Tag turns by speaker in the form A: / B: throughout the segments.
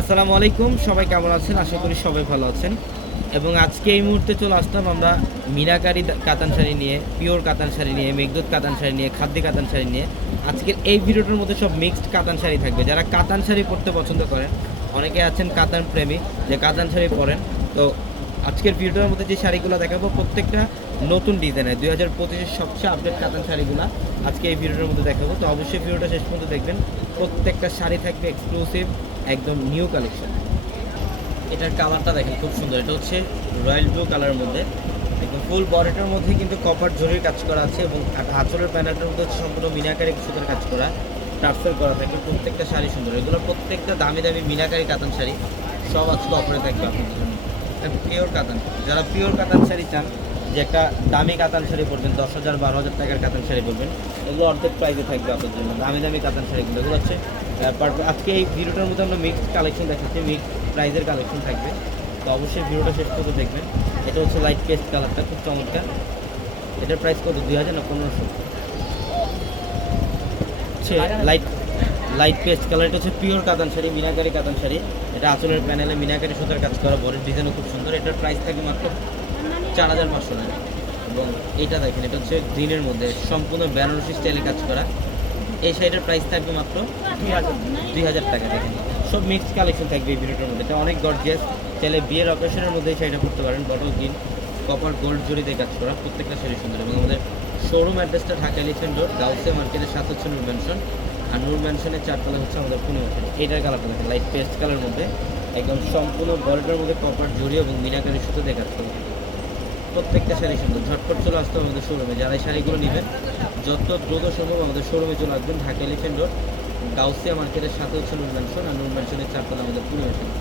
A: আসসালামু আলাইকুম, সবাই কেমন আছেন? আশা করি সবাই ভালো আছেন। এবং আজকে এই মুহূর্তে চলে আসলাম আমরা মিনাকারি কাতান শাড়ি নিয়ে, পিওর কাতান শাড়ি নিয়ে, মেঘদূত কাতান শাড়ি নিয়ে, খাদ্য কাতান শাড়ি নিয়ে। আজকের এই ভিডিওটার মধ্যে সব মিক্সড কাতান শাড়ি থাকবে। যারা কাতান শাড়ি পরতে পছন্দ করেন, অনেকে আছেন কাতান প্রেমী যে কাতান শাড়ি পরেন। তো আজকের ভিডিওর মধ্যে যে শাড়িগুলো দেখাবো, প্রত্যেকটা নতুন ডিজাইনের দুই হাজার পঁচিশের সবচেয়ে আপডেট কাতান শাড়িগুলো আজকে এই ভিডিওর মধ্যে দেখাবো। তো অবশ্যই ভিডিওটা শেষ পর্যন্ত দেখবেন। প্রত্যেকটা শাড়ি থাকবে এক্সক্লুসিভ একদম নিউ কালেকশন এটার কালারটা দেখেন, খুব সুন্দর। এটা হচ্ছে রয়্যাল ব্লু কালারের মধ্যে। একদম ফুল বডিটার মধ্যে কিন্তু কপার জরির কাজ করা আছে এবং আঁচলের প্যানেলটার মধ্যে হচ্ছে সম্পূর্ণ মিনাকারি সুতার কাজ করা ট্রান্সফার করা থাকবে প্রত্যেকটা শাড়ি সুন্দর। এগুলো প্রত্যেকটা দামি দামি মিনাকারি কাতান শাড়ি সব আজকে অফারে থাকবে আপনাদের জন্য। পিওর কাতান। যারা পিওর কাতান শাড়ি চান, যে একটা দামি কাতান শাড়ি পরবেন, দশ হাজার, বারো হাজার টাকার কাতান শাড়ি পরবেন, এগুলো অর্ধেক প্রাইসে থাকবে আপনাদের জন্য। দামি দামি কাতান শাড়িগুলো এগুলো হচ্ছে আজকে এই ভিডিওটার মধ্যে আমরা মিক্সড কালেকশন দেখাচ্ছি মিক্সড প্রাইজের কালেকশন থাকবে। তো অবশ্যই ভিডিওটা শেষ করতে দেখবেন। এটা হচ্ছে লাইট পেস্ট কালারটা খুব চমৎকার। এটার প্রাইস কত? দুই হাজার না পনেরোশো? লাইট লাইট পেস্ট কালার এটা হচ্ছে পিওর কাতান শাড়ি, মিনাকারি কাতান শাড়ি। এটা আঁচলের প্যানেলে মিনাকারি সুতার কাজ করা, বডির ডিজাইনও খুব সুন্দর। এটার প্রাইস থাকবে মাত্র চার হাজার পাঁচশো টাকা। এবং এটা দেখেন, এটা হচ্ছে গ্রিনের মধ্যে সম্পূর্ণ বেনারসি স্টাইলে কাজ করা। এই শাড়িটার প্রাইস থাকবে মাত্র দুই হাজার টাকা দেখেন। সব মিক্স কালেকশন থাকবে এই ভিডিওটার মধ্যে। এটা অনেক গর্জিয়াস চাইলে বিয়ের অকেশনের মধ্যে শাড়িটা করতে পারেন। বটল গ্রিন কপার গোল্ড জড়ি কাজ করা। প্রত্যেকটা শাড়ি সুন্দর। এবং আমাদের শোরুম অ্যাড্রেসটা ঢাকা এলিফেন্ট রোড গাউসে মার্কেটের সাথে হচ্ছে নূর ম্যানশন আর নূর ম্যানশনের চারতলা হচ্ছে আমাদের পূর্ণিমা শাড়ি এইটার কালারটা দেখেন লাইট পেস্ট কালার মধ্যে। একদম সম্পূর্ণ বডিটার মধ্যে কপার জড়ি এবং মিনাকারি সুতো দিয়ে কাজ প্রত্যেকটা শাড়ি সুন্দর। ঝটপট চলে আসতে হবে আমাদের শোরুমে যারা এই শাড়িগুলো নেবেন, যত দ্রুত সম্ভব আমাদের শোরুমে চলে আসবেন। ঢাকা এলিফেন্ট রোড গাউসিয়া মার্কেটের সাথে হচ্ছে নূর ম্যানশন আর নূর ম্যানশনের চারতলা আমাদের পূর্ণিমা শাড়ি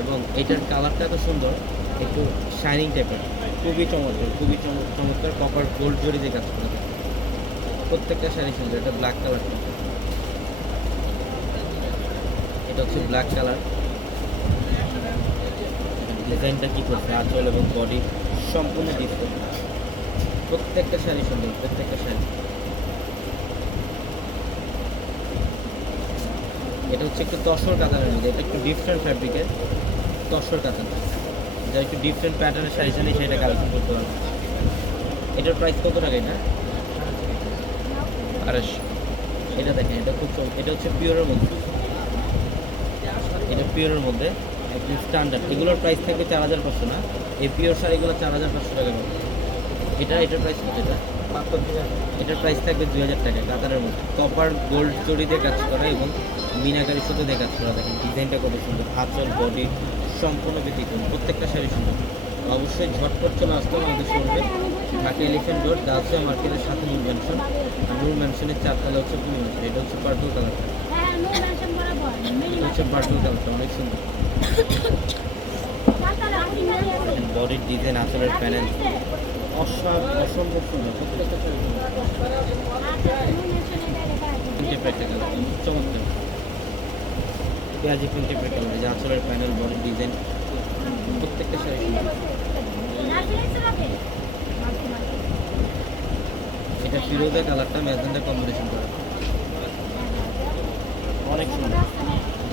A: এবং এটার কালারটা এত সুন্দর, একটু শাইনিং টাইপের খুবই চমৎকার, খুবই চমৎ- চমৎকার কপার গোল্ড জড়ি দিয়ে কাজ করা প্রত্যেকটা শাড়ি সুন্দর, এটা ব্ল্যাক কালার এটা হচ্ছে ব্ল্যাক কালার ডিজাইনটা কি করছে? আঁচল এবং বডি সম্পূর্ণ ডিফারেন্ট প্রত্যেকটা শাড়ি সুন্দর, প্রত্যেকটা শাড়ি। এটা হচ্ছে একটু তসর কাতানের মধ্যে, এটা একটু ডিফারেন্ট ফ্যাব্রিকের তসর কাতান যারা একটু ডিফারেন্ট প্যাটার্নের শাড়ি চান সেটা কালেকশন করতে পারবে। এটার প্রাইস কত টাকা এটা? আড়াইশো। এটা দেখেন, এটা খুব এটা হচ্ছে পিওরের মধ্যে। এটা পিওরের মধ্যে, একদম স্ট্যান্ডার্ড এগুলোর প্রাইস থাকবে চার হাজার পাঁচশো না। এই পিওর শাড়িগুলো চার হাজার পাঁচশো টাকা এটা এটার প্রাইস কত এটা? এটার প্রাইস থাকবে দুই হাজার টাকা কাতারের মধ্যে। কপার গোল্ড চড়ি দিয়ে কাজ করা এবং মিনাকারি সুতো দিয়ে কাজ করা দেখেন ডিজাইনটা কত সুন্দর আঁচল বডি সম্পূর্ণ ব্যতিক্রম প্রত্যেকটা শাড়ি সুন্দর। অবশ্যই ঝটপট চলে আসতে হবে আমাদের শোরুমে ঢাকা এলিফেন্ট রোড দাসিয়া মার্কেটের সাথে নূর ম্যানশন নূর ম্যানশনের চারতলা হচ্ছে পূর্ণিমা এটা হচ্ছে পার্পল কালারটা হচ্ছে পার্পল কালারটা অনেক সুন্দর। বডির ডিজাইন আঁচলের প্যানেল অসম্ভব সুন্দর। তিনটে প্যাকেট চমৎকার। পেঁয়াজি তিনটে প্যাকেট যে আঁচলের প্যানেল বডির ডিজাইন প্রত্যেকটা শাড়ি এটা ফিরোজা কালারটা ম্যাজেন্ডা কম্বিনেশন করা। অনেক সুন্দর।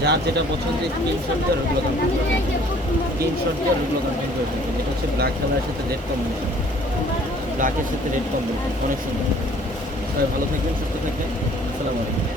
A: যার যেটা পছন্দ স্ক্রিনশট দিয়ে ওগুলো কমপ্লিট করে। স্ক্রিনশট দিয়ে ওগুলো কমপ্লিট করে এটা হচ্ছে ব্ল্যাক কালারের সাথে রেড কম্বিনেশন ব্ল্যাকের সাথে রেড কম্বিনেশন অনেক সুন্দর। সবাই ভালো থাকবেন সুস্থ থাকবেন। আসসালামু আলাইকুম।